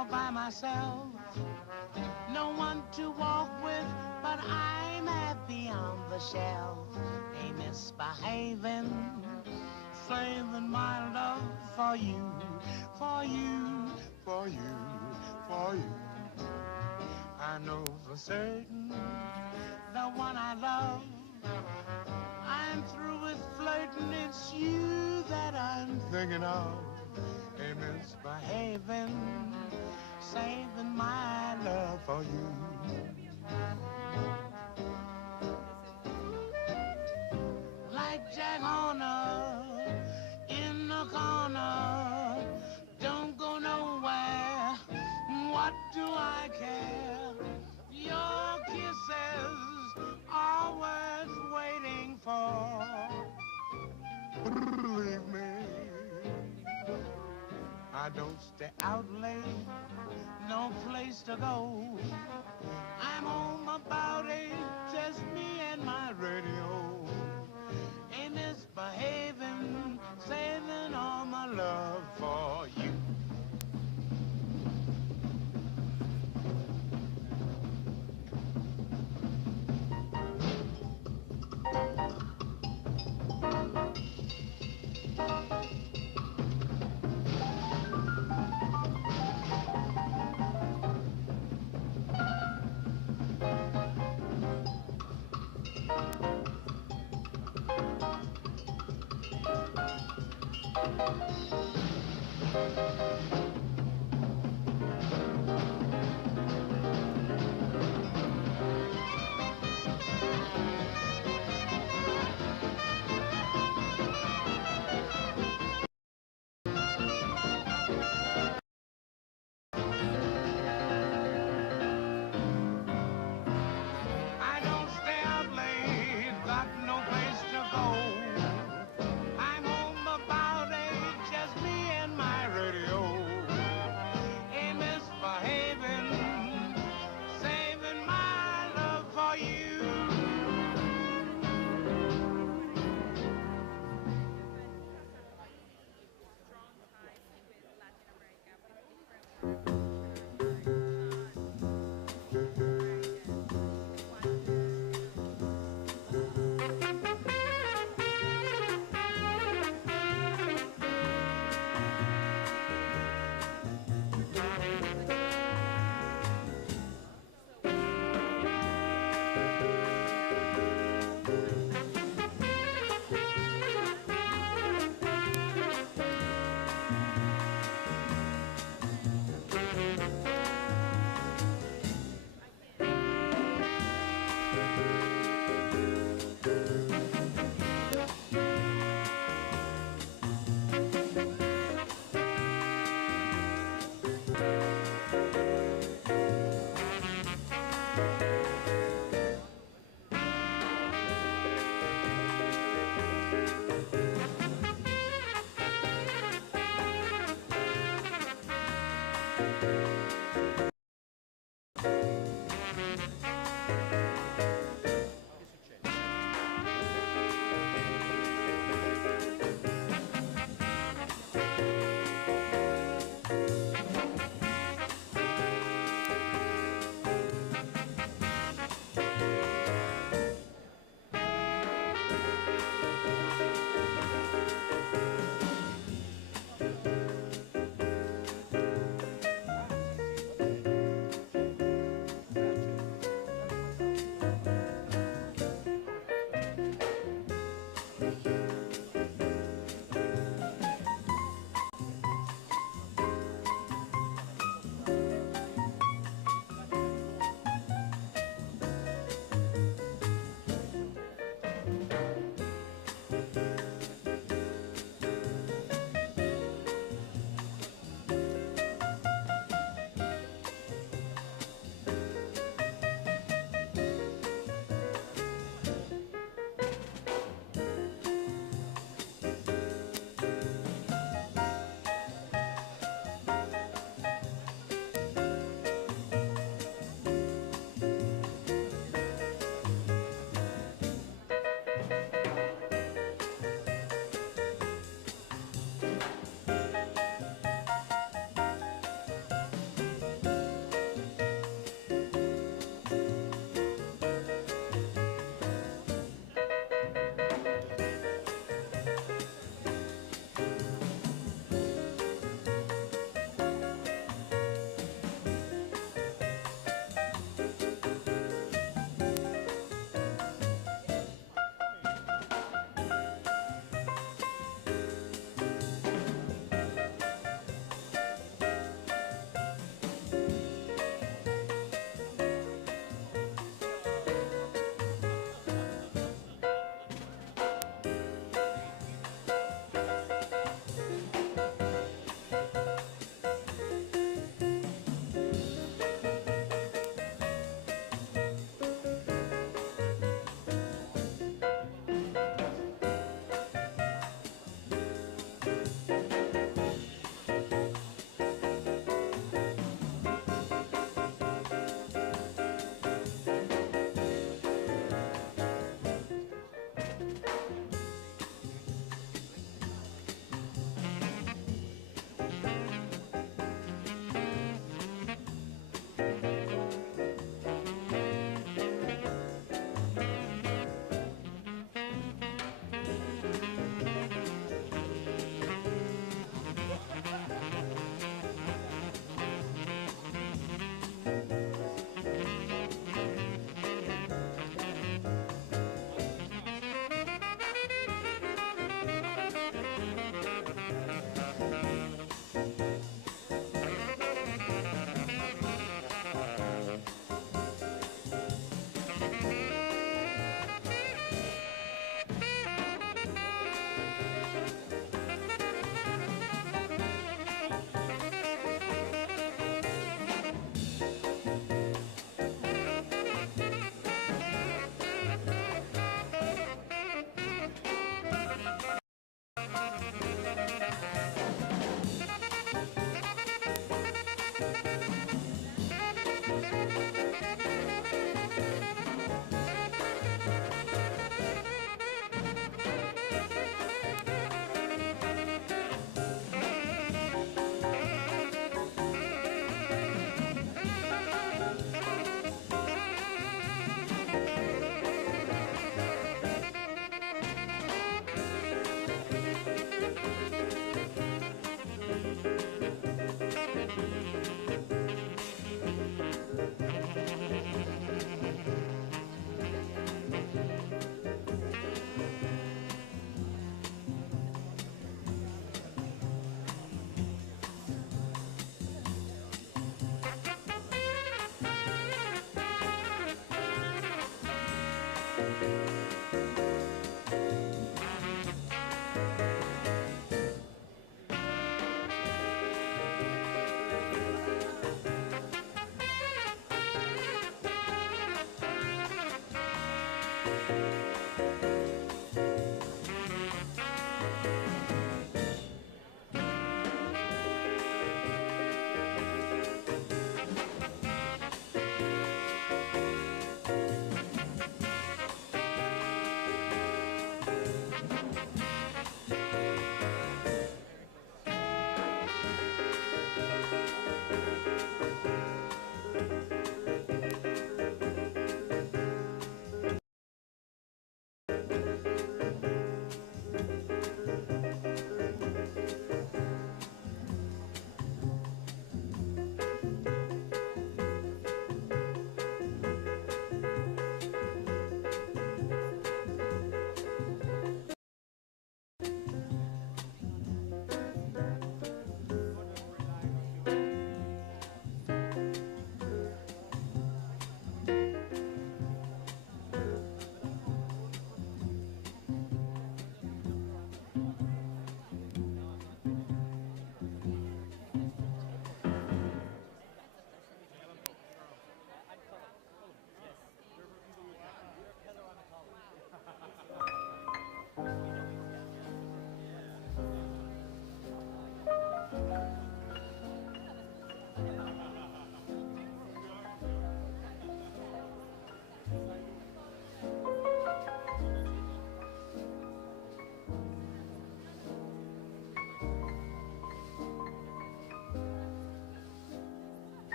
all by myself. No one to walk with, but I'm happy on the shelf. Ain't misbehaving, saving my love for you, for you, for you, for you. I know for certain the one I love. I'm through with flirting, it's you that I'm thinking of. Ain't misbehaving, saving my love for you. Like Jack Horner in the corner, don't go nowhere. What do I care? Your kisses are worth waiting for. Believe me, I don't stay out late, no place to go. I'm home about 8, just me and my radio. Ain't misbehaving, saving all my love for you. I don't stay up late, got no place to go. I'm home about 8, just me and my radio.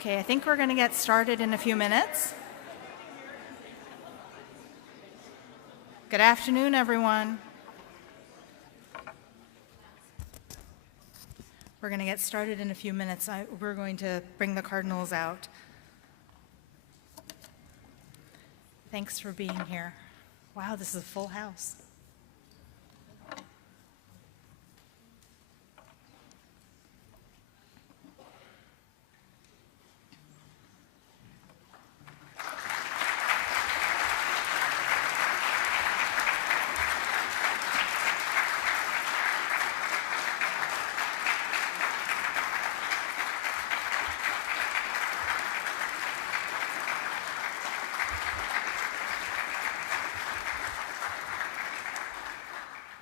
Okay, I think we're going to get started in a few minutes. Good afternoon, everyone. We're going to get started in a few minutes. We're going to bring the cardinals out. Thanks for being here. Wow, this is a full house.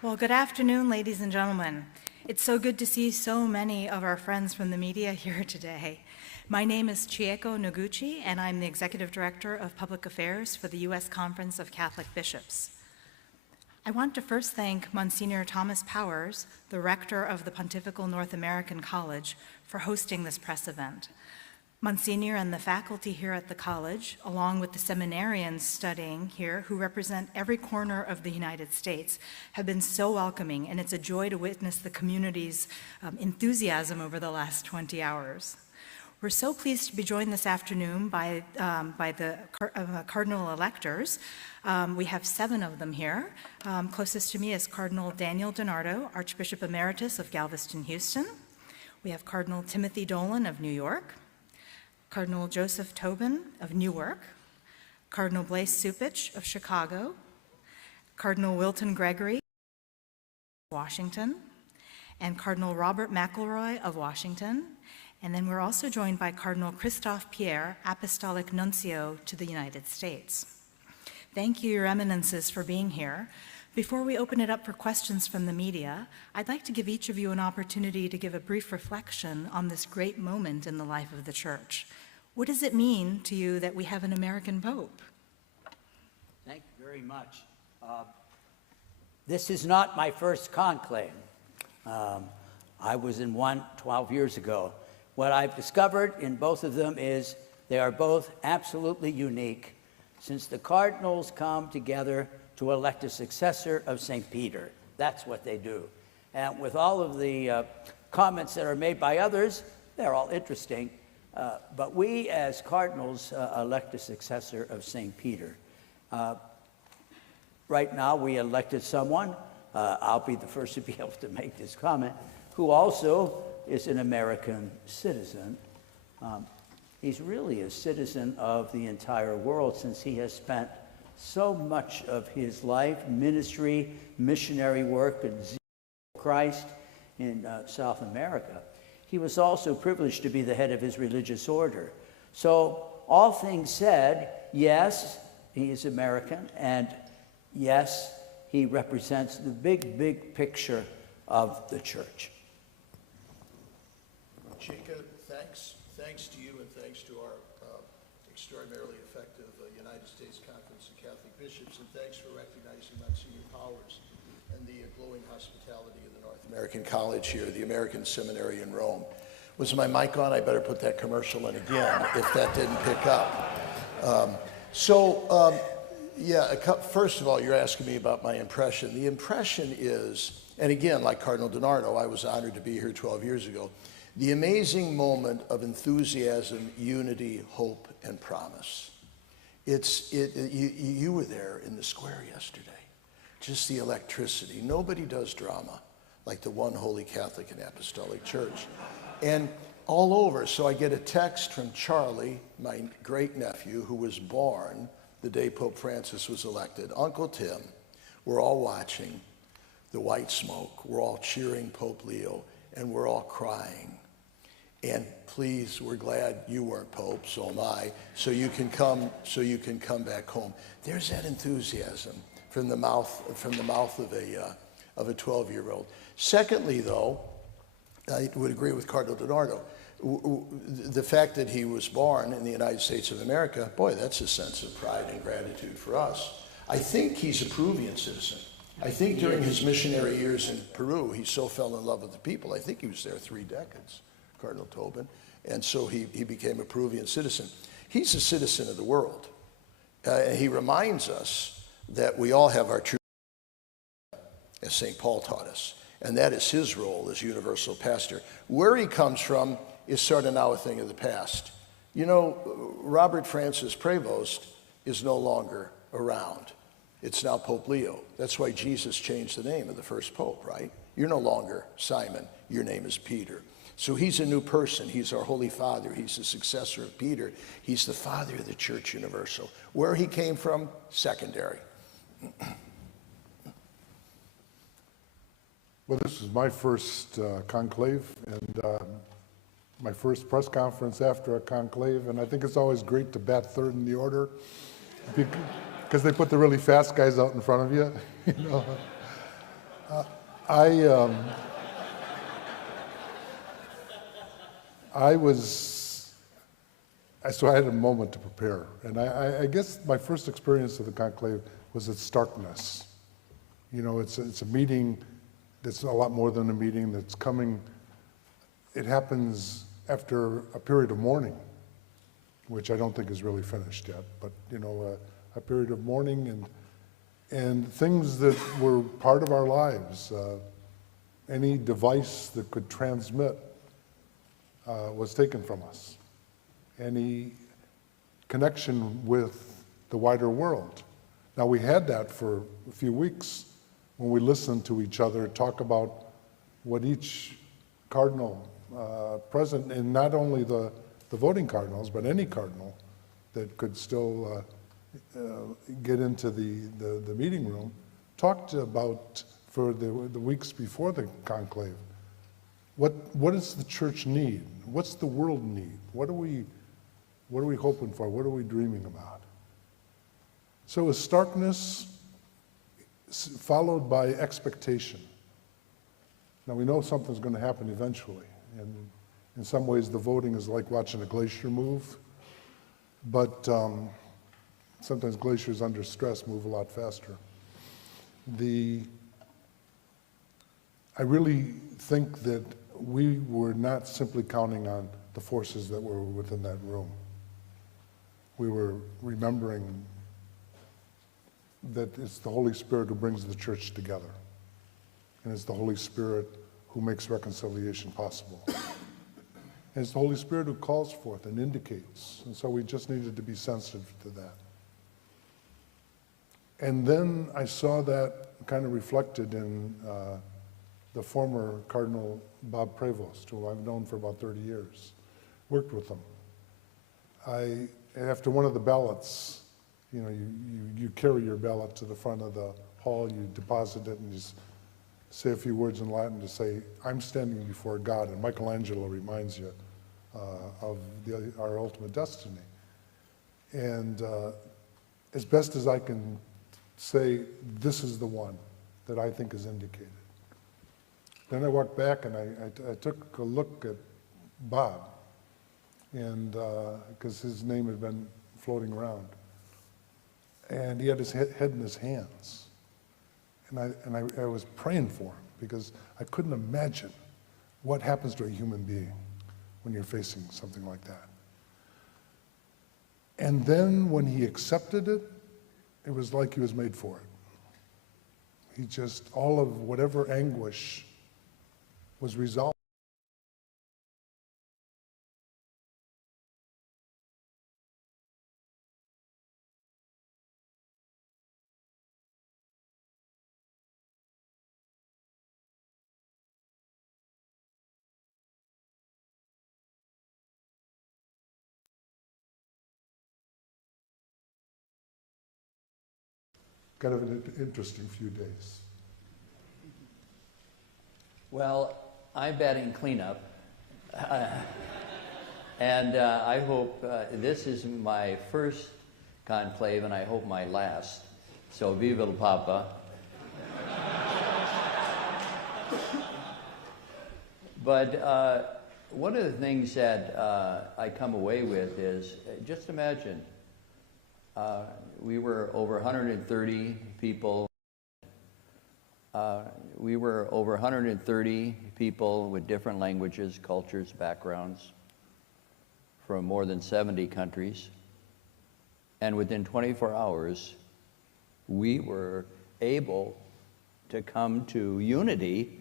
Well, good afternoon, ladies and gentlemen. It's so good to see so many of our friends from the media here today. My name is Chieko Noguchi, and I'm the Executive Director of Public Affairs for the U.S. Conference of Catholic Bishops. I want to first thank Monsignor Thomas Powers, the Rector of the Pontifical North American College, for hosting this press event. Monsignor and the faculty here at the college, along with the seminarians studying here who represent every corner of the United States, have been so welcoming, and it's a joy to witness the community's enthusiasm over the last 20 hours. We're so pleased to be joined this afternoon by the cardinal electors. We have 7 of them here. Closest to me is Cardinal Daniel DiNardo, Archbishop Emeritus of Galveston, Houston. We have Cardinal Timothy Dolan of New York, Cardinal Joseph Tobin of Newark, Cardinal Blaise Cupich of Chicago, Cardinal Wilton Gregory of Washington, and Cardinal Robert McElroy of Washington. And then we're also joined by Cardinal Christophe Pierre, Apostolic Nuncio to the United States. Thank you, Your Eminences, for being here. Before we open it up for questions from the media, I'd like to give each of you an opportunity to give a brief reflection on this great moment in the life of the Church. What does it mean to you that we have an American Pope? Thank you very much. This is not my first conclave. I was in one 12 years ago. What I've discovered in both of them is they are both absolutely unique, since the cardinals come together to elect a successor of St. Peter. That's what they do. And with all of the comments that are made by others, they're all interesting. But we, as cardinals, elect a successor of St. Peter. Right now, we elected someone, I'll be the first to be able to make this comment, who also is an American citizen. He's really a citizen of the entire world, since he has spent so much of his life, ministry, missionary work, and zeal for Christ in South America. He was also privileged to be the head of his religious order. So, all things said, yes, he is American, and yes, he represents the big, big picture of the Church. Chieko, thanks to you, and thanks to our extraordinarily effective United States Conference of Catholic Bishops, and thanks for recognizing Monsignor Powers and the glowing hospitality of the North American College here, the American Seminary in Rome. Was my mic on? I better put that commercial in again if that didn't pick up. First of all, you're asking me about my impression. The impression is, and again, like Cardinal DiNardo, I was honored to be here 12 years ago, the amazing moment of enthusiasm, unity, hope, and promise. You were there in the square yesterday. Just the electricity. Nobody does drama like the one Holy Catholic and Apostolic Church. And all over, so I get a text from Charlie, my great-nephew, who was born the day Pope Francis was elected. Uncle Tim, we're all watching the white smoke. We're all cheering Pope Leo, and we're all crying. And please, we're glad you weren't Pope, so am I, so you can come back home. There's that enthusiasm from the mouth of a 12-year-old. Secondly, though, I would agree with Cardinal DiNardo. The fact that he was born in the United States of America, boy, that's a sense of pride and gratitude for us. I think he's a Peruvian citizen. I think during his missionary years in Peru, he so fell in love with the people. I think he was there 3 decades, Cardinal Tobin. And so he became a Peruvian citizen. He's a citizen of the world. And he reminds us that we all have our true, as St. Paul taught us. And that is his role as universal pastor. Where he comes from is sort of now a thing of the past. You know, Robert Francis Prevost is no longer around. It's now Pope Leo. That's why Jesus changed the name of the first pope, right? You're no longer Simon. Your name is Peter. So he's a new person. He's our Holy Father. He's the successor of Peter. He's the father of the Church Universal. Where he came from, secondary. Well, this is my first conclave and my first press conference after a conclave, and I think it's always great to bat third in the order because they put the really fast guys out in front of you. You know? So I had a moment to prepare, and I guess my first experience of the conclave was its starkness. You know, it's a meeting that's a lot more than a meeting that's coming. It happens after a period of mourning, which I don't think is really finished yet, but you know, a period of mourning and things that were part of our lives. Any device that could transmit was taken from us. Any connection with the wider world. Now we had that for a few weeks when we listened to each other talk about what each cardinal present, and not only the voting cardinals, but any cardinal that could still get into the meeting room, talked about for the weeks before the conclave. What does the church need? What's the world need? What are we hoping for? What are we dreaming about? So it was starkness followed by expectation. Now we know something's going to happen eventually, and in some ways the voting is like watching a glacier move, but sometimes glaciers under stress move a lot faster. I really think that we were not simply counting on the forces that were within that room. We were remembering that it's the Holy Spirit who brings the church together. And it's the Holy Spirit who makes reconciliation possible. And it's the Holy Spirit who calls forth and indicates. And so we just needed to be sensitive to that. And then I saw that kind of reflected in the former Cardinal Bob Prevost, who I've known for about 30 years, worked with him. After one of the ballots, you know, you carry your ballot to the front of the hall, you deposit it, and you say a few words in Latin to say, I'm standing before God, and Michelangelo reminds you of our ultimate destiny. And as best as I can say, this is the one that I think is indicated. Then I walked back and I took a look at Bob, and because his name had been floating around. And he had his head in his hands. And I was praying for him because I couldn't imagine what happens to a human being when you're facing something like that. And then when he accepted it, it was like he was made for it. He just, all of whatever anguish was resolved. Kind of an interesting few days. Well, I'm batting cleanup, and I hope this is my first conclave, and I hope my last. So, viva el Papa. But one of the things that I come away with is, just imagine, we were over 130 people. We were over 130 people with different languages, cultures, backgrounds. from more than 70 countries. And within 24 hours, we were able to come to unity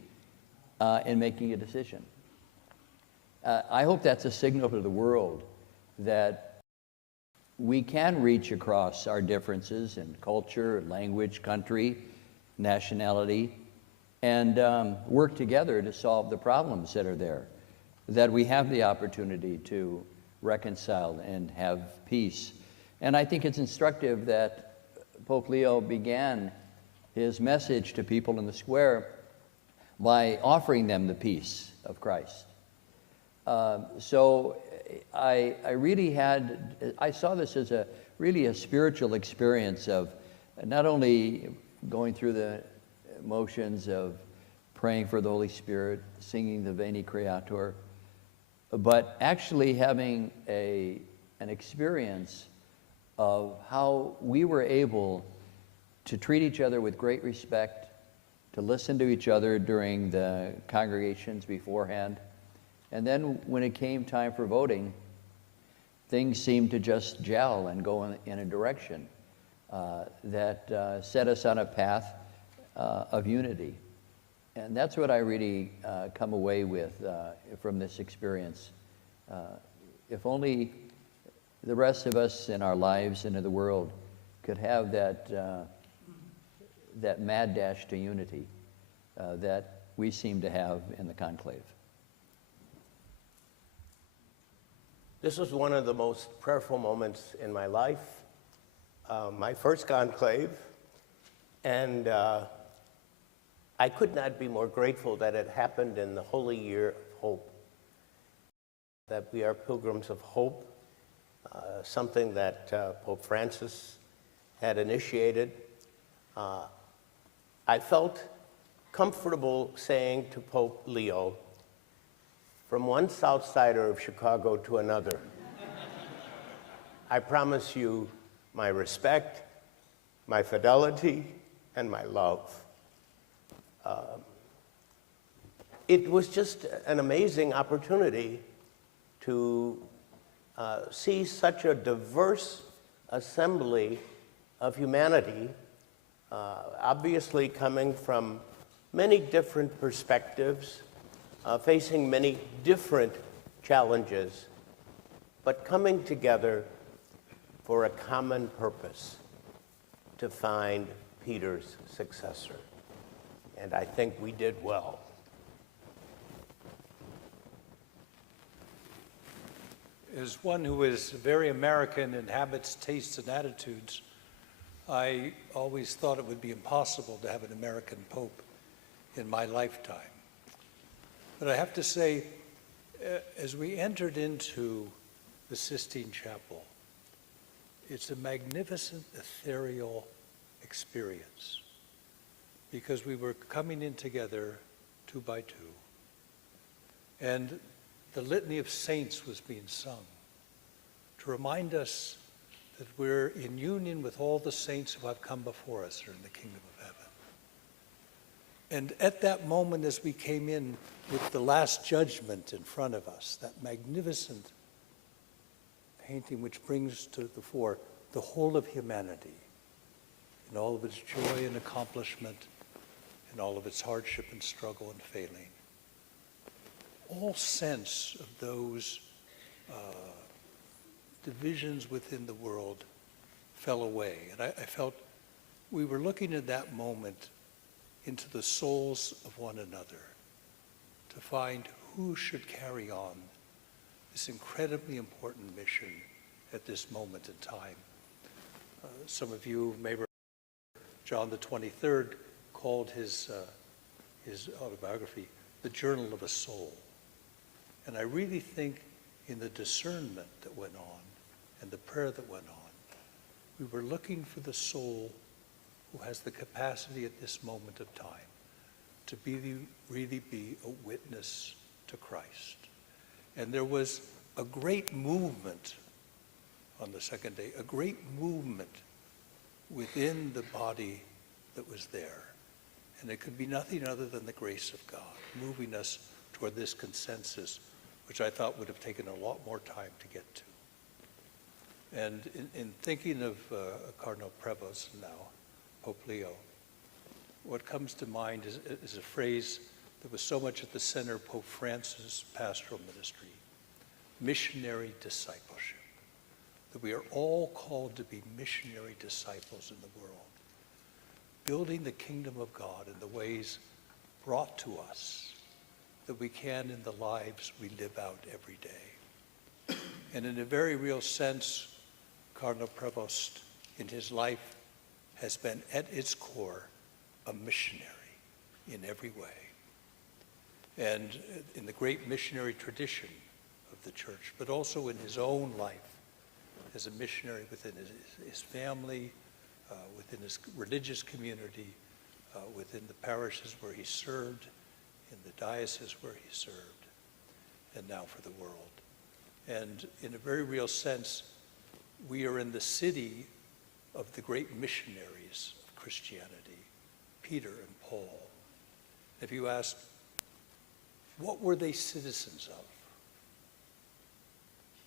in making a decision. I hope that's a signal to the world that we can reach across our differences in culture, language, country, nationality, and work together to solve the problems that are there, that we have the opportunity to reconcile and have peace. And I think it's instructive that Pope Leo began his message to people in the square by offering them the peace of Christ. So I saw this as really a spiritual experience of not only going through the motions of praying for the Holy Spirit, singing the Veni Creator, but actually having an experience of how we were able to treat each other with great respect, to listen to each other during the congregations beforehand. And then when it came time for voting, things seemed to just gel and go in a direction that set us on a path of unity. And that's what I really come away with from this experience. If only the rest of us in our lives and in the world could have that mad dash to unity that we seem to have in the conclave. This was one of the most prayerful moments in my life, my first conclave, and I could not be more grateful that it happened in the Holy Year of Hope, that we are pilgrims of hope, something that Pope Francis had initiated. I felt comfortable saying to Pope Leo, from one South Sider of Chicago to another, I promise you my respect, my fidelity, and my love. It was just an amazing opportunity to see such a diverse assembly of humanity, obviously coming from many different perspectives, facing many different challenges, but coming together for a common purpose, to find Peter's successor. And I think we did well. As one who is very American in habits, tastes, and attitudes, I always thought it would be impossible to have an American pope in my lifetime. But I have to say, as we entered into the Sistine Chapel, it's a magnificent ethereal experience, because we were coming in together 2 by 2, and the litany of saints was being sung to remind us that we're in union with all the saints who have come before us are in the kingdom of heaven. And at that moment, as we came in with the Last Judgment in front of us, that magnificent painting which brings to the fore the whole of humanity in all of its joy and accomplishment, in all of its hardship and struggle and failing. All sense of those divisions within the world fell away. And I felt we were looking at that moment into the souls of one another to find who should carry on this incredibly important mission at this moment in time. Some of you may remember John the 23rd called his autobiography The Journal of a Soul. And I really think in the discernment that went on and the prayer that went on, we were looking for the soul who has the capacity at this moment of time to really be a witness to Christ. And there was a great movement on the second day, a great movement within the body that was there. And it could be nothing other than the grace of God moving us toward this consensus, which I thought would have taken a lot more time to get to. And in thinking of Cardinal Prevost now, Pope Leo, what comes to mind is a phrase that was so much at the center of Pope Francis' pastoral ministry: missionary discipleship. That we are all called to be missionary disciples in the world, building the kingdom of God in the ways brought to us that we can in the lives we live out every day. And in a very real sense, Cardinal Prevost in his life has been at its core a missionary in every way. And in the great missionary tradition of the church, but also in his own life as a missionary within his family, within his religious community, within the parishes where he served, in the diocese where he served, and now for the world. And in a very real sense, we are in the city of the great missionaries of Christianity, Peter and Paul. If you ask, what were they citizens of?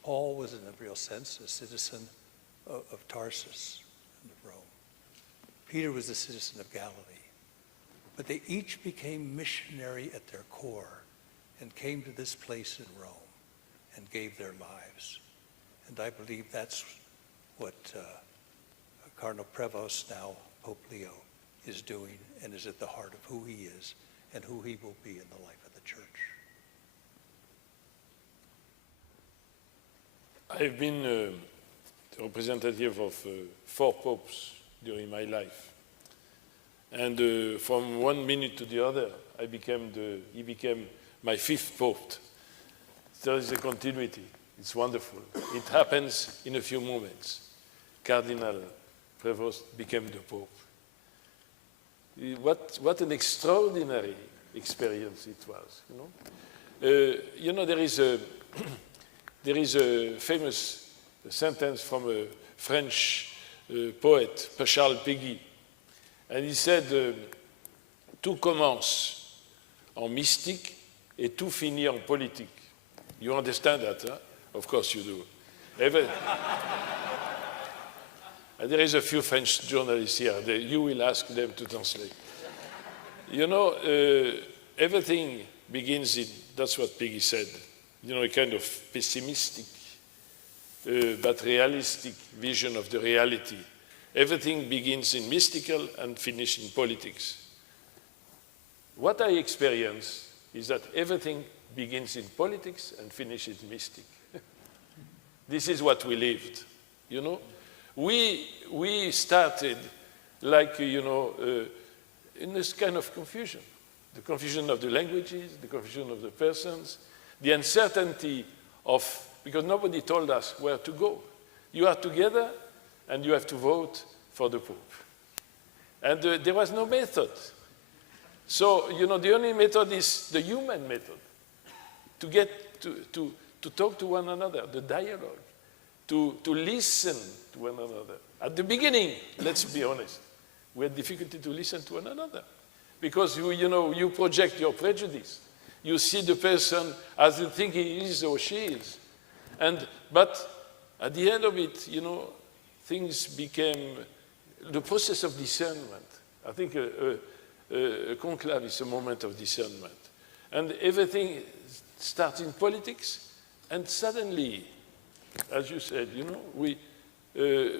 Paul was, in a real sense, a citizen of Tarsus and of Rome. Peter was a citizen of Galilee. But they each became missionary at their core and came to this place in Rome and gave their lives. And I believe that's what Cardinal Prevost, now Pope Leo, is doing and is at the heart of who he is and who he will be in the life of the church. I've been the representative of 4 popes during my life. And from one minute to the other, he became my 5th pope. There is a continuity. It's wonderful. It happens in a few moments. Cardinal Prevost became the Pope. What an extraordinary experience it was, you know, there is a famous sentence from a French poet, Papal. And he said, tout commence en mystique et tout finit en politique. You understand that, huh? Of course you do. And there is a few French journalists here. You will ask them to translate. You know, everything begins in, that's what Peggy said, you know, a kind of pessimistic but realistic vision of the reality. Everything begins in mystical and finishes in politics. What I experience is that everything begins in politics and finishes in mystic. This is what we lived, you know. We started like, you know, in this kind of confusion. The confusion of the languages, the confusion of the persons, the uncertainty of, because nobody told us where to go. You are together and you have to vote for the Pope. And there was no method. So, you know, the only method is the human method, to get to talk to one another, the dialogue, to listen to one another. At the beginning, let's be honest, we had difficulty to listen to one another because, you know, you project your prejudice. You see the person as you think he is or she is. But at the end of it, you know, things became the process of discernment. I think a conclave is a moment of discernment. And everything starts in politics, and suddenly, as you said, you know,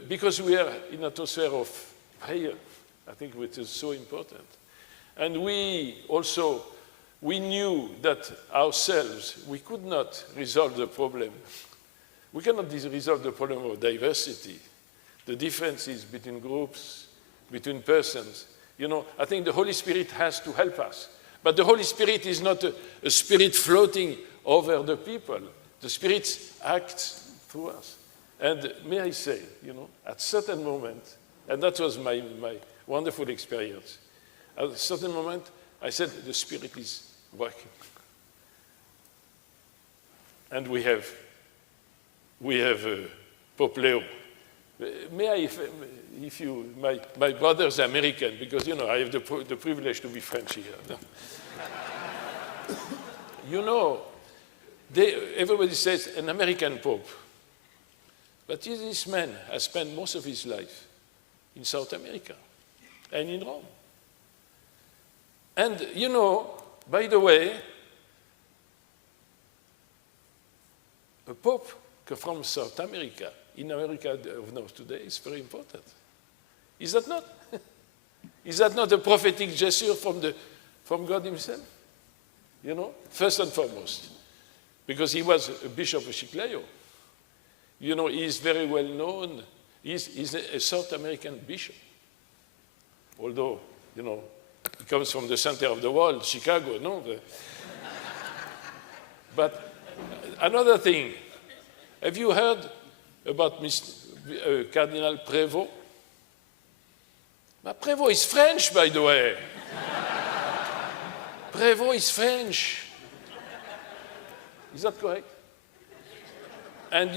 because we are in an atmosphere of prayer, I think which is so important. And we knew that ourselves, we could not resolve the problem. We cannot resolve the problem of diversity, the differences between groups, between persons. You know, I think the Holy Spirit has to help us. But the Holy Spirit is not a spirit floating over the people. The Spirit acts through us. And may I say, you know, at a certain moment, and that was my wonderful experience, at a certain moment, I said, the Spirit is working. And we have Pope Leo. May I, if you, my brother's American, because, you know, I have the privilege to be French here. You know, everybody says an American Pope. But this man has spent most of his life in South America and in Rome. And you know, by the way, a pope from South America, in America of now today, is very important. Is that not? Is that not a prophetic gesture from God himself? You know, first and foremost, because he was a bishop of Chiclayo. You know, he is very well known. He's a South American bishop. Although, you know, he comes from the center of the world, Chicago, no? But another thing, have you heard about Cardinal Prévost? But Prévost is French, by the way. Prévost is French. Is that correct? And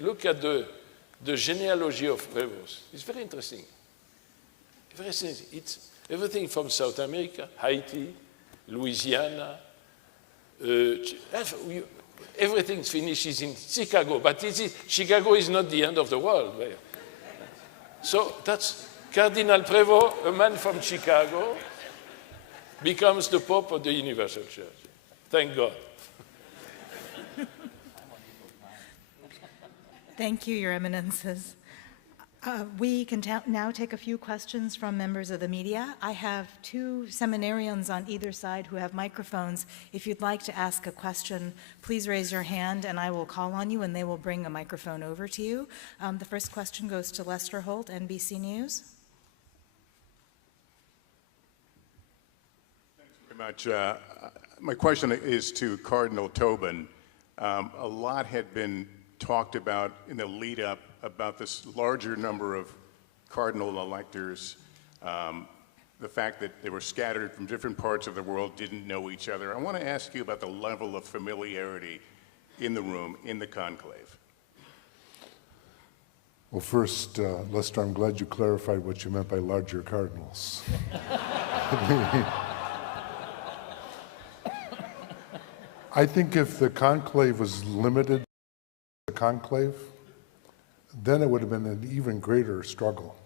look at the genealogy of Prévost. It's very interesting. It's everything from South America, Haiti, Louisiana. Everything finishes in Chicago, but Chicago is not the end of the world. So that's Cardinal Prévost, a man from Chicago, becomes the Pope of the Universal Church. Thank God. Thank you, Your Eminences. We can now take a few questions from members of the media. I have two seminarians on either side who have microphones. If you'd like to ask a question, please raise your hand and I will call on you and they will bring a microphone over to you. The first question goes to Lester Holt, NBC News. Thanks very much. My question is to Cardinal Tobin. A lot had been talked about in the lead up about this larger number of cardinal electors, the fact that they were scattered from different parts of the world, didn't know each other. I want to ask you about the level of familiarity in the room, in the conclave. Well, first, Lester, I'm glad you clarified what you meant by larger cardinals. I think if the conclave was limited to the conclave, then it would have been an even greater struggle.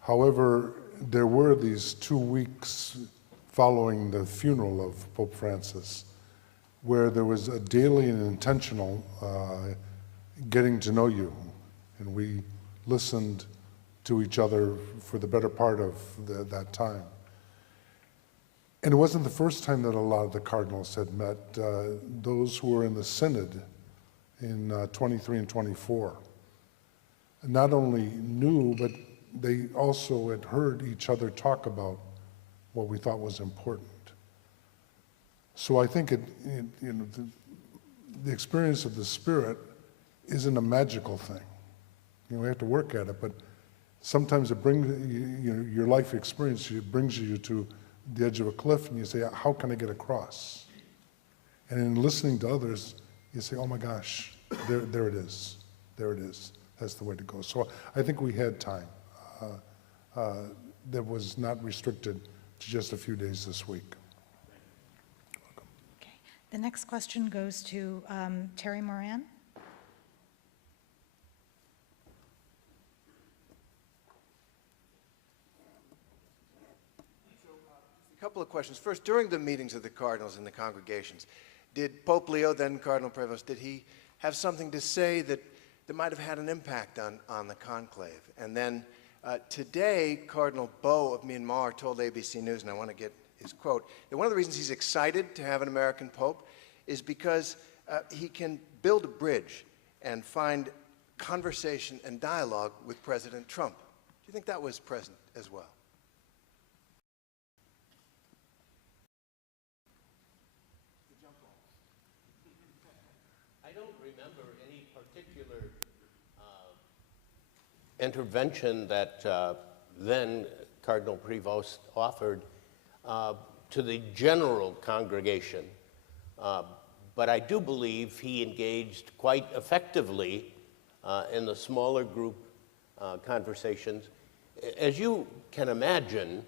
However, there were these 2 weeks following the funeral of Pope Francis, where there was a daily and intentional getting to know you, and we listened to each other for the better part of that time. And it wasn't the first time that a lot of the cardinals had met. Those who were in the synod in 23 and 24 not only knew, but they also had heard each other talk about what we thought was important. So I think the experience of the Spirit isn't a magical thing. We have to work at it, but sometimes it brings your life experience. It brings you to the edge of a cliff, and you say, "How can I get across?" And in listening to others, you say, "Oh my gosh, there it is. There it is. That's the way to go." So I think we had time that was not restricted to just a few days this week. Okay. The next question goes to Terry Moran. A couple of questions. First, during the meetings of the cardinals in the congregations, did Pope Leo, then Cardinal Prévost, did he have something to say that might have had an impact on the conclave? And then today, Cardinal Bo of Myanmar told ABC News, and I want to get his quote, that one of the reasons he's excited to have an American Pope is because he can build a bridge and find conversation and dialogue with President Trump. Do you think that was present as well? I don't remember any particular intervention that then Cardinal Prévost offered to the general congregation. But I do believe he engaged quite effectively in the smaller group conversations. As you can imagine,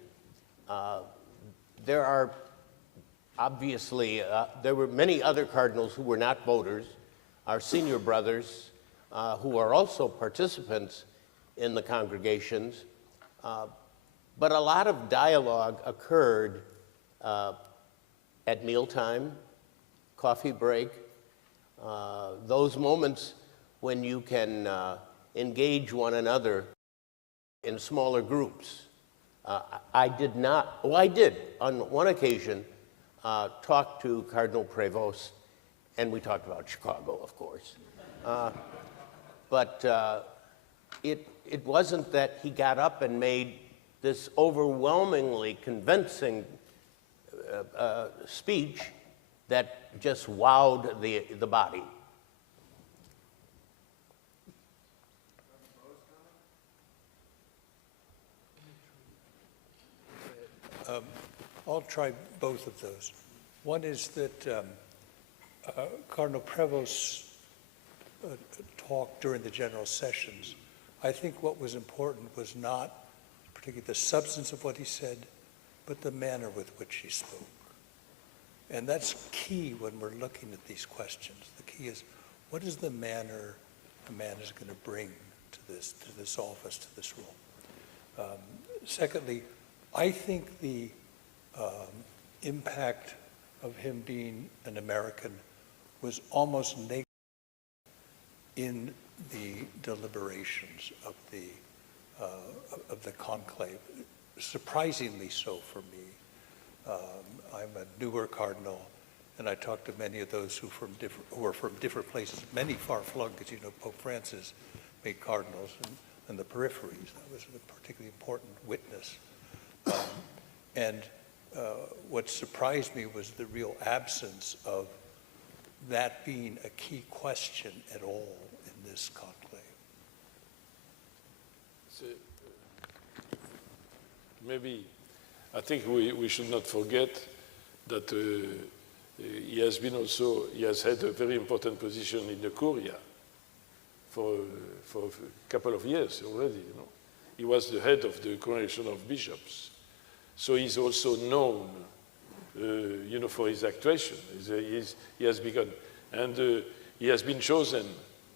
there are obviously, there were many other cardinals who were not voters, our senior brothers who are also participants in the congregations. But a lot of dialogue occurred at mealtime, coffee break, those moments when you can engage one another in smaller groups. I did not, well, I did on one occasion talk to Cardinal Prevost, and we talked about Chicago, of course. But it wasn't that he got up and made this overwhelmingly convincing speech that just wowed the body. I'll try both of those. One is that Cardinal Prevost's talk during the general sessions, I think what was important was not particularly the substance of what he said, but the manner with which he spoke. And that's key when we're looking at these questions. The key is, what is the manner a man is going to bring to this office, to this role? Secondly, I think the impact of him being an American was almost negative in the deliberations of the conclave, surprisingly so for me. I'm a newer cardinal, and I talked to many of those who are from different places, many far flung, because you know Pope Francis made cardinals in the peripheries. That was a particularly important witness. And what surprised me was the real absence of that being a key question at all in this conclave. So, maybe, I think we should not forget that he has had a very important position in the Curia for a couple of years already, you know. He was the head of the Congregation of Bishops. So he's also known, you know, for his actuation. He has begun, and he has been chosen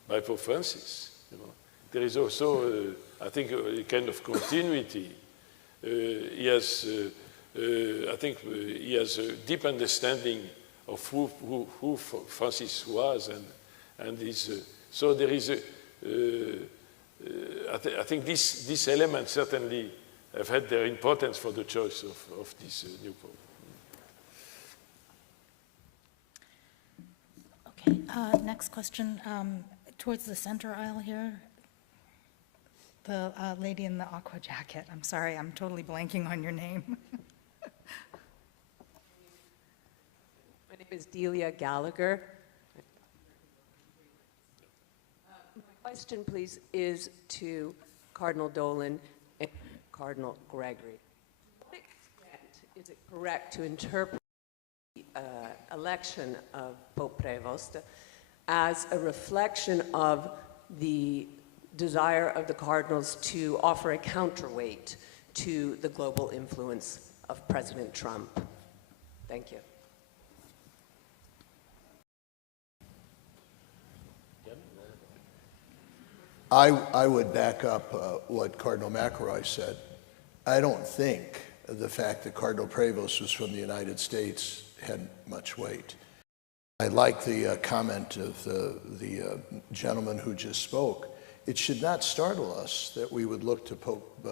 by Pope Francis. You know, there is also, I think, a kind of continuity. I think he has a deep understanding of who Francis was, and so there is I think this element certainly have had their importance for the choice of this new Pope. Okay, next question, towards the center aisle here. The lady in the aqua jacket. I'm sorry, I'm totally blanking on your name. My name is Delia Gallagher. My question, please, is to Cardinal Dolan and Cardinal Gregory. To what extent is it correct to interpret the election of Pope Prevost as a reflection of the desire of the cardinals to offer a counterweight to the global influence of President Trump? Thank you. I would back up what Cardinal McElroy said. I don't think the fact that Cardinal Prevost was from the United States had much weight. I like the comment of the gentleman who just spoke. It should not startle us that we would look to Pope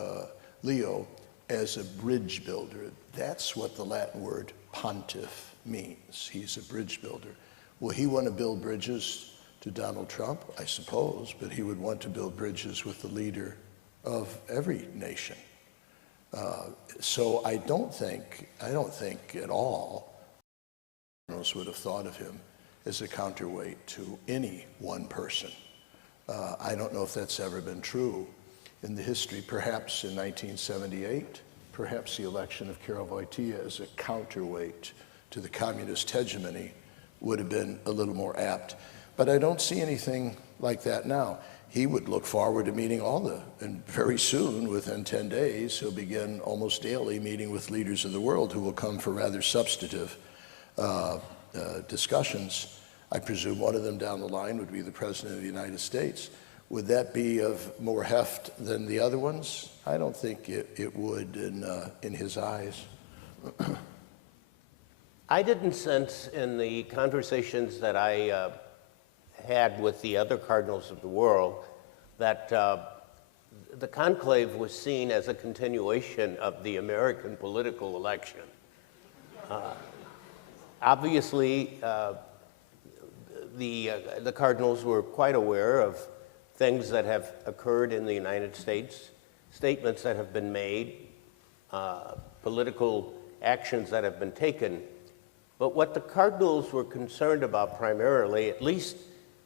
Leo as a bridge builder. That's what the Latin word pontiff means. He's a bridge builder. Will he want to build bridges to Donald Trump? I suppose, but he would want to build bridges with the leader of every nation. So I don't think at all cardinals would have thought of him as a counterweight to any one person. I don't know if that's ever been true in the history. Perhaps in 1978, perhaps the election of Karol Wojtyła as a counterweight to the communist hegemony would have been a little more apt. But I don't see anything like that now. He would look forward to meeting and very soon, within 10 days, he'll begin almost daily meeting with leaders of the world who will come for rather substantive discussions. I presume one of them down the line would be the President of the United States. Would that be of more heft than the other ones? I don't think it would in his eyes. I didn't sense in the conversations that I had with the other cardinals of the world that the conclave was seen as a continuation of the American political election. Obviously, the cardinals were quite aware of things that have occurred in the United States, statements that have been made, political actions that have been taken. But what the cardinals were concerned about primarily, at least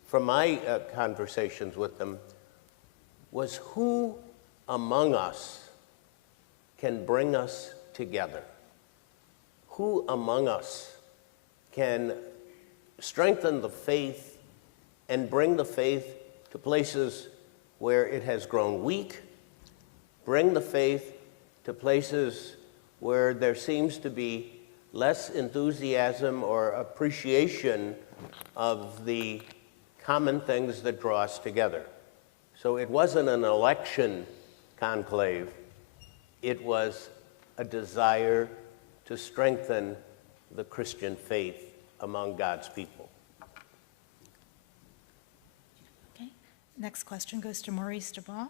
from my conversations with them, was who among us can bring us together? Who among us can strengthen the faith and bring the faith to places where it has grown weak, bring the faith to places where there seems to be less enthusiasm or appreciation of the common things that draw us together. So it wasn't an election conclave, it was a desire to strengthen the Christian faith among God's people. Okay. Next question goes to Maurice DeBall.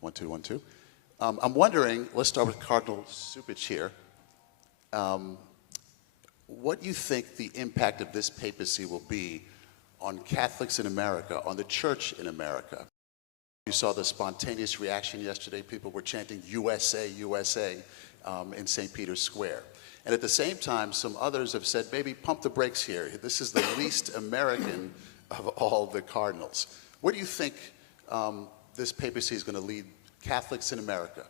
1, 2, 1, 2. I'm wondering, let's start with Cardinal Cupich here. What do you think the impact of this papacy will be on Catholics in America, on the church in America? You saw the spontaneous reaction yesterday. People were chanting USA, USA in St. Peter's Square. And at the same time, some others have said, baby, pump the brakes here. This is the least American of all the cardinals. Where do you think this papacy is going to lead Catholics in America?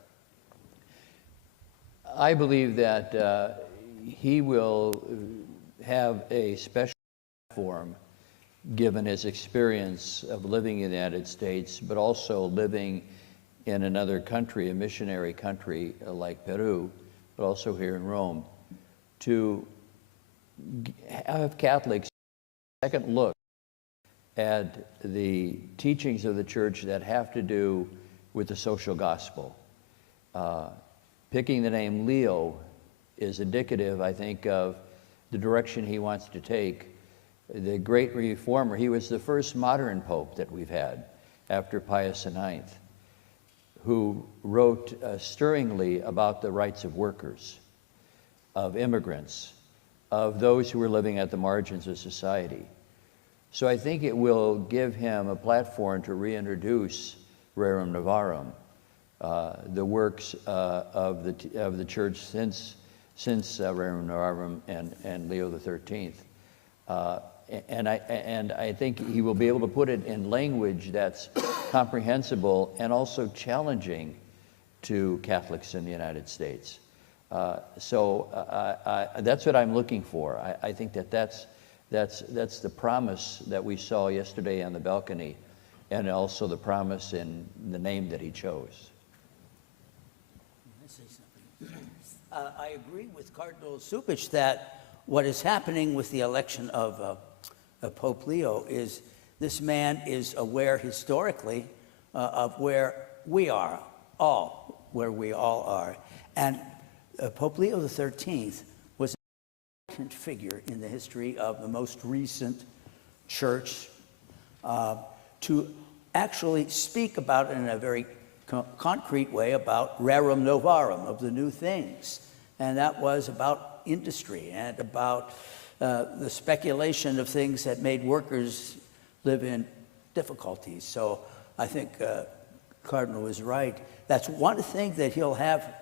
I believe that he will have a special platform given his experience of living in the United States, but also living in another country, a missionary country like Peru, but also here in Rome, to have Catholics take a second look at the teachings of the church that have to do with the social gospel. Picking the name Leo is indicative, I think, of the direction he wants to take. The great reformer, he was the first modern pope that we've had after Pius IX, who wrote stirringly about the rights of workers, of immigrants, of those who were living at the margins of society. So I think it will give him a platform to reintroduce Rerum Novarum, the works of the church since Rerum Novarum and Leo XIII. And I think he will be able to put it in language that's comprehensible and also challenging to Catholics in the United States. So that's what I'm looking for. I think that's the promise that we saw yesterday on the balcony, and also the promise in the name that he chose. I agree with Cardinal Cupich that what is happening with the election of Pope Leo is this man is aware historically of where we are, where we all are. And Pope Leo XIII was an important figure in the history of the most recent church to actually speak about it in a very concrete way about Rerum Novarum, of the new things. And that was about industry and about the speculation of things that made workers live in difficulties. So I think Cardinal is right. That's one thing that he'll have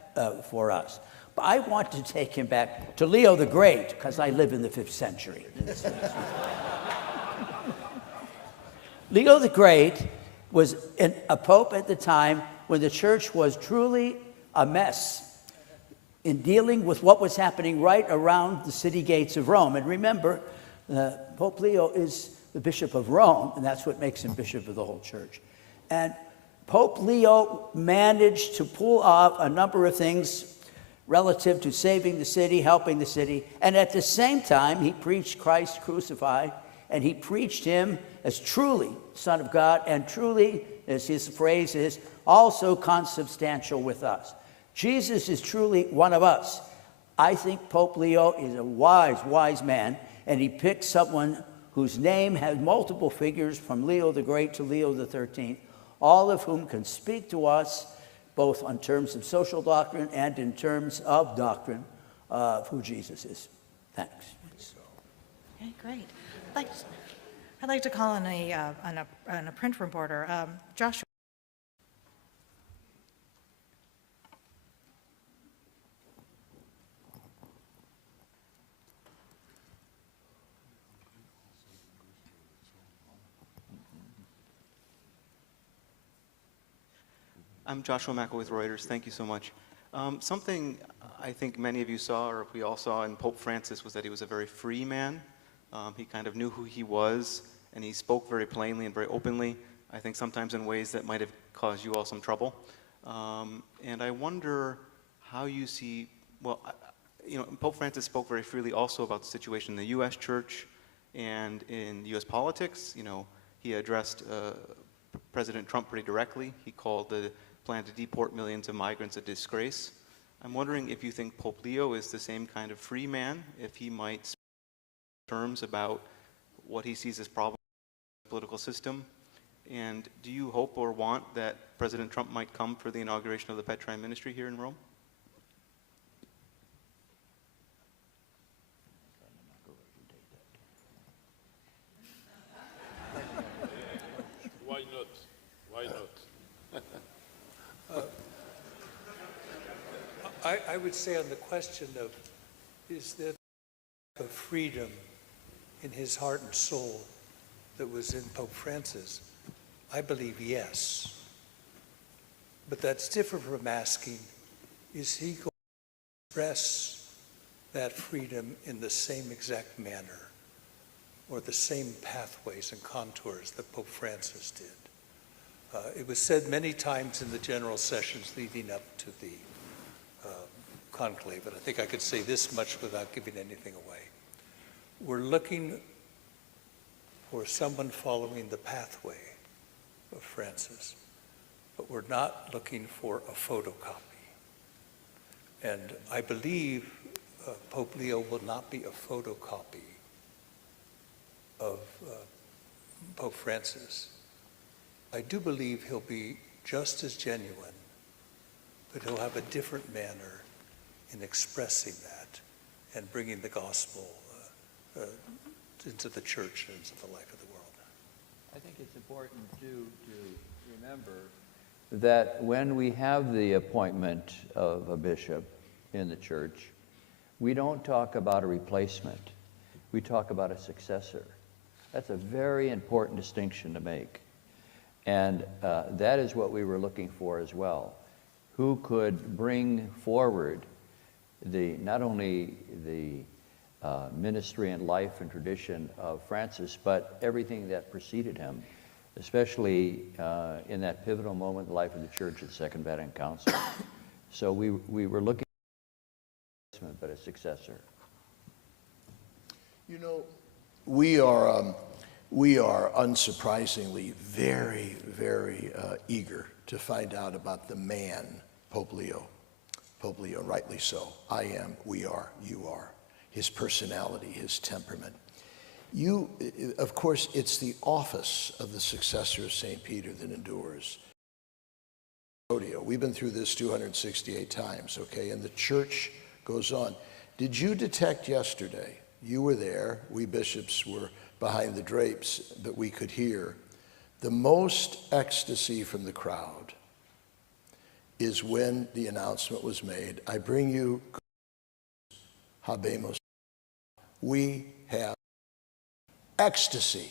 for us. But I want to take him back to Leo the Great, because I live in the 5th century. Leo the Great was a pope at the time when the church was truly a mess in dealing with what was happening right around the city gates of Rome. And remember, Pope Leo is the Bishop of Rome, and that's what makes him Bishop of the whole church. And Pope Leo managed to pull off a number of things relative to saving the city, helping the city, and at the same time, he preached Christ crucified, and he preached him as truly Son of God, and truly, as his phrase is, also consubstantial with us. Jesus is truly one of us. I think Pope Leo is a wise man, and he picked someone whose name has multiple figures from Leo the Great to Leo the 13th, all of whom can speak to us both in terms of social doctrine and in terms of doctrine of who Jesus is. Thanks. Okay, great. I'd like to call on a print reporter, Joshua. I'm Joshua Mackel with Reuters. Thank you so much. Something I think many of you saw, or we all saw in Pope Francis, was that he was a very free man. He kind of knew who he was, and he spoke very plainly and very openly, I think sometimes in ways that might have caused you all some trouble. And I wonder how you see, well, Pope Francis spoke very freely also about the situation in the U.S. church and in U.S. politics. He addressed President Trump pretty directly. He called the plan to deport millions of migrants a disgrace. I'm wondering if you think Pope Leo is the same kind of free man, if he might speak in terms about what he sees as problems in the political system. And do you hope or want that President Trump might come for the inauguration of the Petrine ministry here in Rome? Why not? Why not? I would say on the question of, is there a freedom in his heart and soul that was in Pope Francis? I believe yes. But that's different from asking, is he going to express that freedom in the same exact manner or the same pathways and contours that Pope Francis did? It was said many times in the general sessions leading up to the conclave, and I think I could say this much without giving anything away. We're looking for someone following the pathway of Francis, but we're not looking for a photocopy. And I believe Pope Leo will not be a photocopy of Pope Francis. I do believe he'll be just as genuine, but he'll have a different manner in expressing that and bringing the gospel into the church and into the life of the world. I think it's important to remember that when we have the appointment of a bishop in the church, we don't talk about a replacement. We talk about a successor. That's a very important distinction to make. And that is what we were looking for as well. Who could bring forward not only the ministry and life and tradition of Francis, but everything that preceded him, especially in that pivotal moment in the life of the Church at the Second Vatican Council. So we were looking for a replacement, but a successor. We are unsurprisingly very, very eager to find out about the man, Pope Leo. Pope Leo, rightly so. I am, we are, you are. His personality, his temperament. Of course, it's the office of the successor of St. Peter that endures. We've been through this 268 times, okay? And the church goes on. Did you detect yesterday, you were there, we bishops were behind the drapes, but we could hear, the most ecstasy from the crowd is when the announcement was made, I bring you Habemos. We have ecstasy,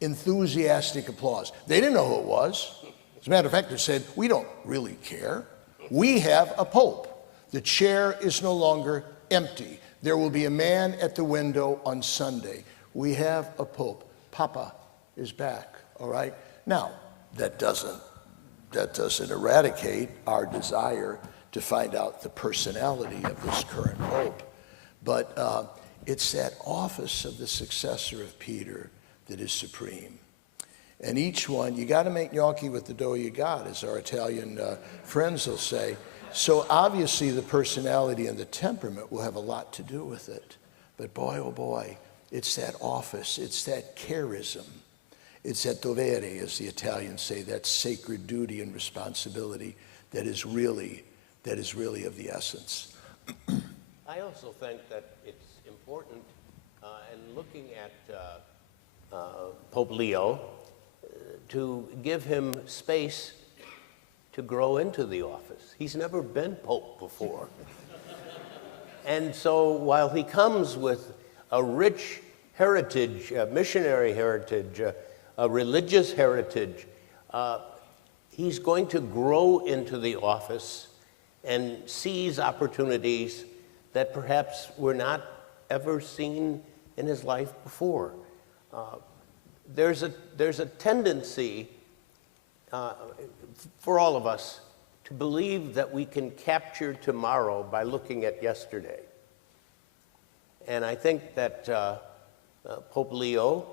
enthusiastic applause. They didn't know who it was. As a matter of fact, they said, we don't really care. We have a pope. The chair is no longer empty. There will be a man at the window on Sunday. We have a pope. Papa is back, all right? Now, that doesn't that doesn't eradicate our desire to find out the personality of this current pope. But it's that office of the successor of Peter that is supreme. And each one, you got to make gnocchi with the dough you got, as our Italian friends will say. So obviously the personality and the temperament will have a lot to do with it. But boy, oh boy, it's that office, it's that charism, it's that dovere, as the Italians say, that sacred duty and responsibility that is really of the essence. I also think that it's important in looking at Pope Leo to give him space to grow into the office. He's never been Pope before. And so while he comes with a rich heritage, a missionary heritage, a religious heritage, he's going to grow into the office and seize opportunities that perhaps were not ever seen in his life before. There's a tendency for all of us to believe that we can capture tomorrow by looking at yesterday. And I think that Pope Leo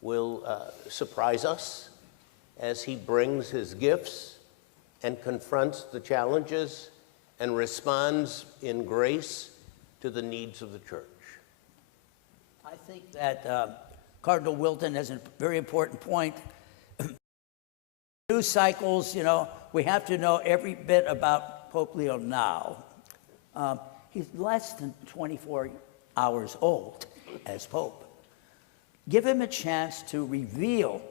will surprise us as he brings his gifts and confronts the challenges and responds in grace to the needs of the church. I think that Cardinal Wilton has a very important point. News cycles, you know, we have to know every bit about Pope Leo now. He's less than 24 hours old as Pope. Give him a chance to reveal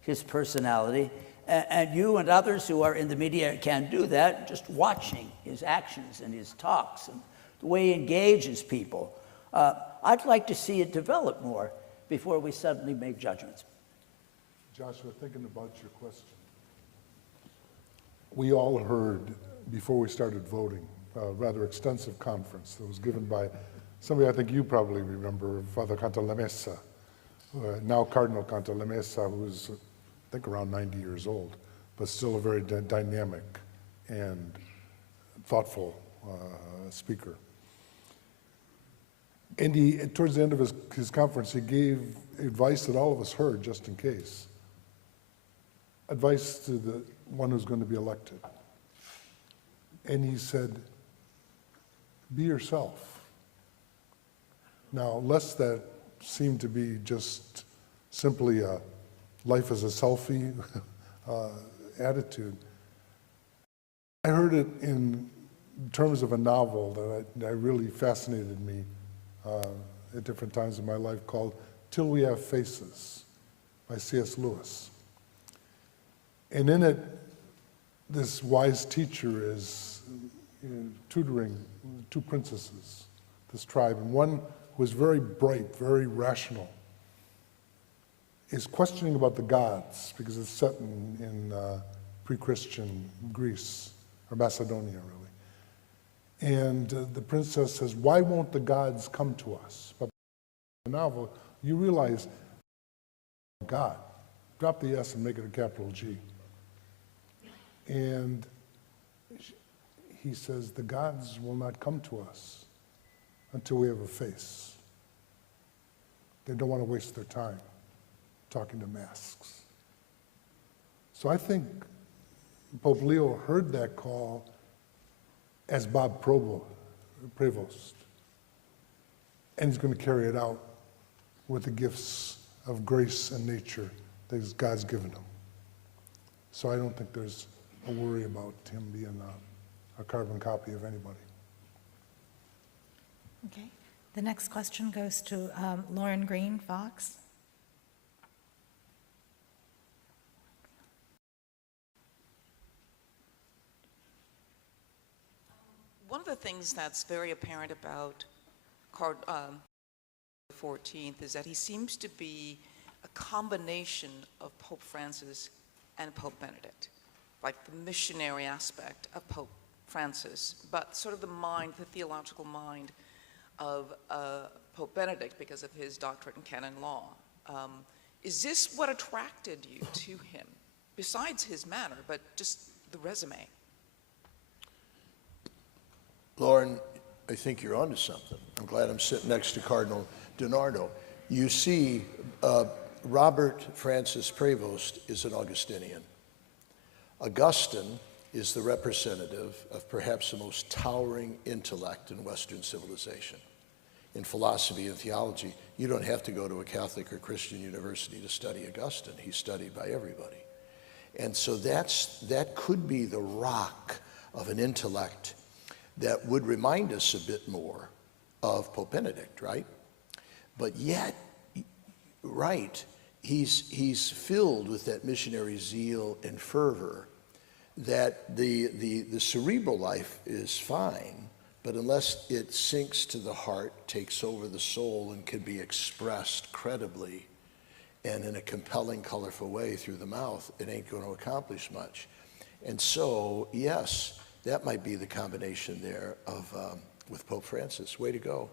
his personality, and you and others who are in the media can do that, just watching his actions and his talks and the way he engages people. I'd like to see it develop more before we suddenly make judgments. Joshua, thinking about your question, we all heard, before we started voting, a rather extensive conference that was given by somebody I think you probably remember, Father Cantalamessa, now Cardinal Cantalamessa, who's, I think, around 90 years old, but still a very dynamic and thoughtful speaker. And he, towards the end of his conference, he gave advice that all of us heard, just in case. Advice to the one who's going to be elected. And he said, be yourself. Now, lest that seem to be just simply a life as a selfie attitude, I heard it in terms of a novel that really fascinated me at different times in my life, called Till We Have Faces by C.S. Lewis. And in it, this wise teacher is tutoring two princesses, this tribe, and one who is very bright, very rational, is questioning about the gods, because it's set in pre-Christian Greece, or Macedonia, really. And the princess says, why won't the gods come to us? But in the novel, you realize, God, drop the S and make it a capital G. And he says, the gods will not come to us until we have a face. They don't want to waste their time talking to masks. So I think Pope Leo heard that call as Bob Prevost, and he's going to carry it out with the gifts of grace and nature that God's given him. So I don't think there's a worry about him being a carbon copy of anybody. Okay. The next question goes to Lauren Green, Fox. One of the things that's very apparent about Cardinal XIV is that he seems to be a combination of Pope Francis and Pope Benedict, like the missionary aspect of Pope Francis, but sort of the mind, the theological mind of Pope Benedict because of his doctorate in canon law. Is this what attracted you to him? besides his manner, but just the resume? Lauren, I think you're onto something. I'm glad I'm sitting next to Cardinal DiNardo. You see, Robert Francis Prevost is an Augustinian. Augustine is the representative of perhaps the most towering intellect in Western civilization. In philosophy and theology, you don't have to go to a Catholic or Christian university to study Augustine. He's studied by everybody. And so that could be the rock of an intellect that would remind us a bit more of Pope Benedict, right? But yet, right, he's filled with that missionary zeal and fervor that the cerebral life is fine, but unless it sinks to the heart, takes over the soul, and can be expressed credibly and in a compelling, colorful way through the mouth, it ain't going to accomplish much. And so, yes, that might be the combination there of with Pope Francis. Way to go.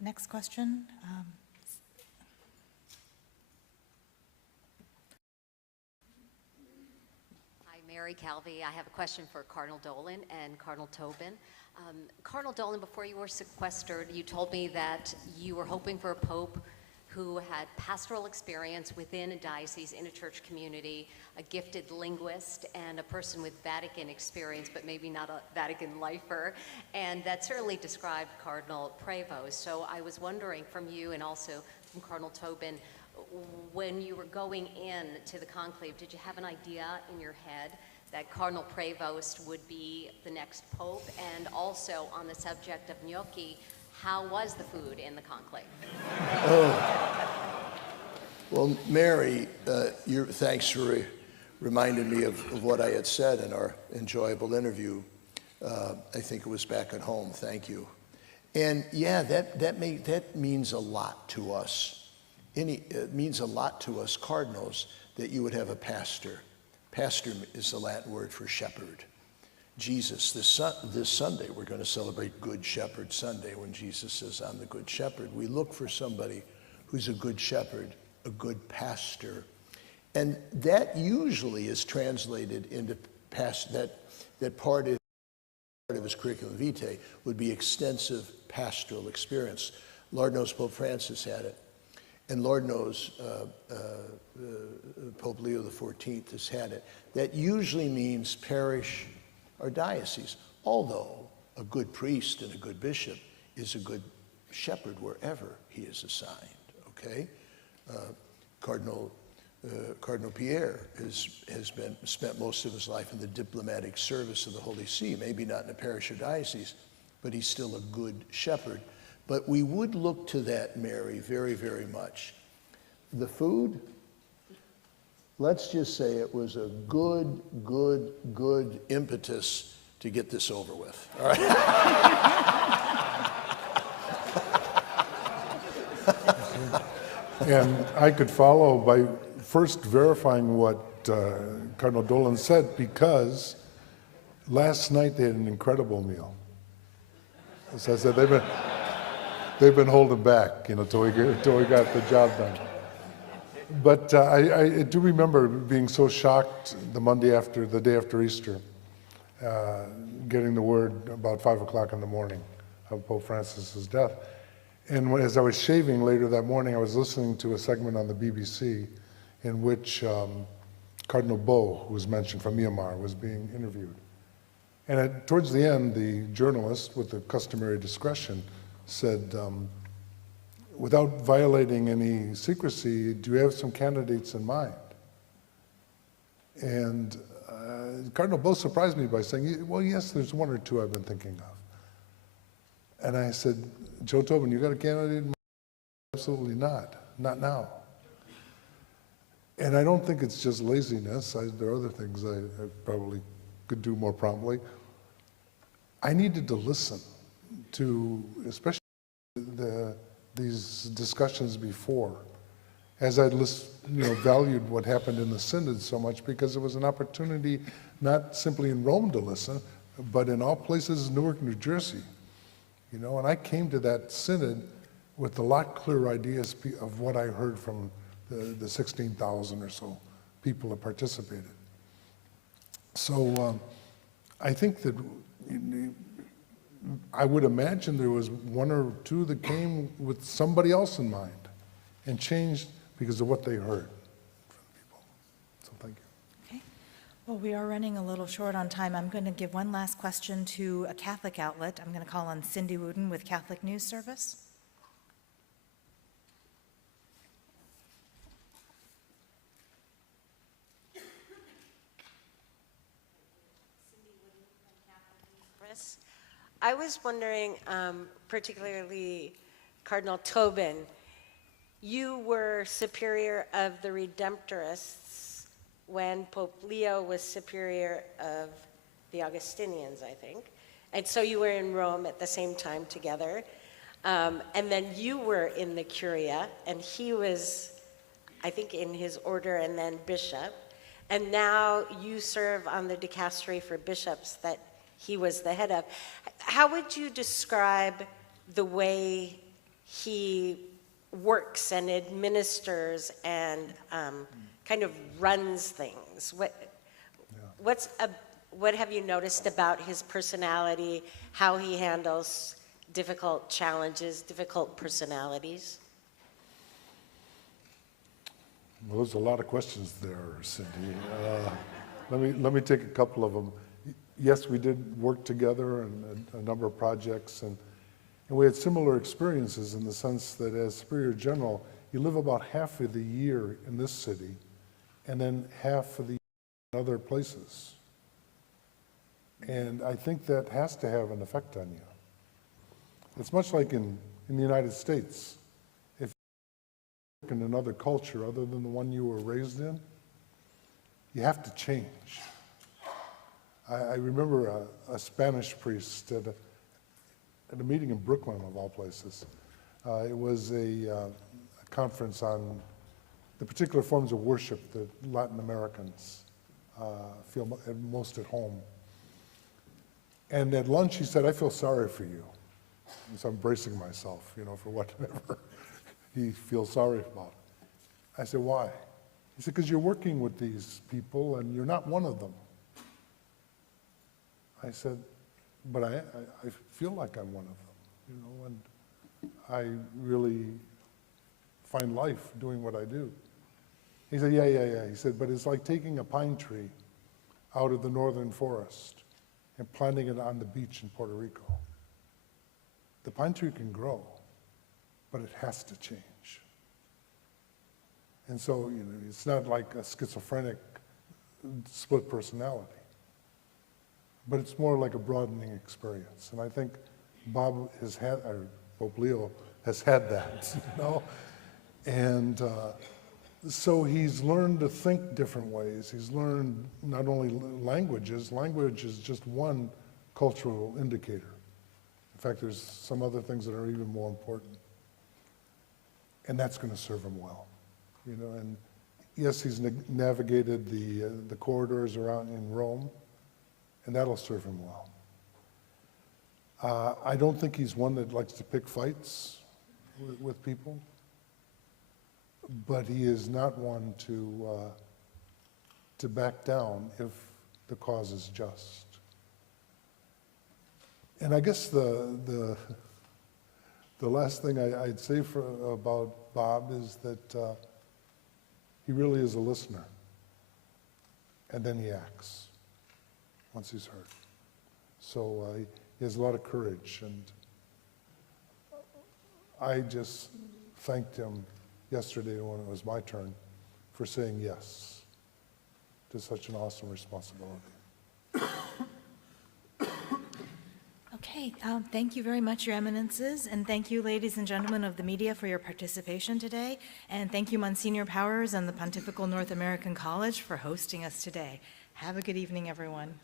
Next question. Hi, Mary Calvi. I have a question for Cardinal Dolan and Cardinal Tobin. Cardinal Dolan, before you were sequestered, you told me that you were hoping for a pope who had pastoral experience within a diocese, in a church community, a gifted linguist, and a person with Vatican experience, but maybe not a Vatican lifer. And that certainly described Cardinal Prevost. So I was wondering from you and also from Cardinal Tobin, when you were going in to the conclave, did you have an idea in your head that Cardinal Prevost would be the next pope? And also on the subject of gnocchi, how was the food in the conclave? Oh. Well, Mary, thanks for reminding me of what I had said in our enjoyable interview. I think it was back at home. Thank you. And yeah, that means a lot to us. It means a lot to us cardinals that you would have a pastor. Pastor is the Latin word for shepherd. Jesus, this Sunday, we're going to celebrate Good Shepherd Sunday when Jesus says, I'm the Good Shepherd. We look for somebody who's a good shepherd, a good pastor. And that usually is translated into that part of his curriculum vitae would be extensive pastoral experience. Lord knows Pope Francis had it. And Lord knows Pope Leo XIV has had it. That usually means parish or diocese, although a good priest and a good bishop is a good shepherd wherever he is assigned, okay? Cardinal Pierre has spent most of his life in the diplomatic service of the Holy See, maybe not in a parish or diocese, but he's still a good shepherd. But we would look to that, Mary, very, very much. The food, let's just say it was a good impetus to get this over with, all right? And I could follow by first verifying what Cardinal Dolan said, because last night they had an incredible meal. As I said, they've been holding back, till we got the job done. But I do remember being so shocked the day after Easter, getting the word about 5 o'clock in the morning of Pope Francis's death. And as I was shaving later that morning, I was listening to a segment on the BBC in which Cardinal Bo, who was mentioned from Myanmar, was being interviewed. And towards the end, the journalist, with the customary discretion, said, without violating any secrecy, do you have some candidates in mind? And Cardinal Bo surprised me by saying, well, yes, there's one or two I've been thinking of. And I said, Joe Tobin, you got a candidate in mind? Absolutely not now. And I don't think it's just laziness. There are other things I probably could do more promptly. I needed to listen to, especially these discussions before, as I valued what happened in the synod so much, because it was an opportunity not simply in Rome to listen, but in all places, Newark, New Jersey. And I came to that synod with a lot clearer ideas of what I heard from the 16,000 or so people that participated. So I think that I would imagine there was one or two that came with somebody else in mind and changed because of what they heard from people. So thank you. Okay. Well, we are running a little short on time. I'm going to give one last question to a Catholic outlet. I'm going to call on Cindy Wooden with Catholic News Service. I was wondering, particularly Cardinal Tobin, you were superior of the Redemptorists when Pope Leo was superior of the Augustinians, I think. And so you were in Rome at the same time together. And then you were in the Curia, and he was, I think, in his order and then bishop. And now you serve on the dicastery for bishops that he was the head of. How would you describe the way he works and administers and kind of runs things? What have you noticed about his personality, how he handles difficult challenges, difficult personalities? Well, there's a lot of questions there, Cindy. Let me take a couple of them. Yes, we did work together on a number of projects, and we had similar experiences in the sense that as Superior General, you live about half of the year in this city, and then half of the year in other places. And I think that has to have an effect on you. It's much like in the United States. If you work in another culture other than the one you were raised in, you have to change. I remember a Spanish priest at a meeting in Brooklyn, of all places. It was a conference on the particular forms of worship that Latin Americans feel most at home. And at lunch, he said, "I feel sorry for you." And so I'm bracing myself, for whatever he feels sorry about. I said, "Why?" He said, "Because you're working with these people and you're not one of them." I said, "But I feel like I'm one of them, and I really find life doing what I do." He said, yeah. He said, "But it's like taking a pine tree out of the northern forest and planting it on the beach in Puerto Rico. The pine tree can grow, but it has to change." And so, it's not like a schizophrenic split personality, but it's more like a broadening experience. And I think Bob has had, or Pope Leo has had that, And so he's learned to think different ways. He's learned not only language is just one cultural indicator. In fact, there's some other things that are even more important. And that's going to serve him well, And yes, he's navigated the corridors around in Rome, and that'll serve him well. I don't think he's one that likes to pick fights with people, but he is not one to back down if the cause is just. And I guess the last thing I'd say about Bob is that he really is a listener, and then he acts once he's heard. So he has a lot of courage, and I just thanked him yesterday when it was my turn for saying yes to such an awesome responsibility. Okay, thank you very much, Your Eminences, and thank you, ladies and gentlemen of the media, for your participation today, and thank you, Monsignor Powers and the Pontifical North American College, for hosting us today. Have a good evening, everyone.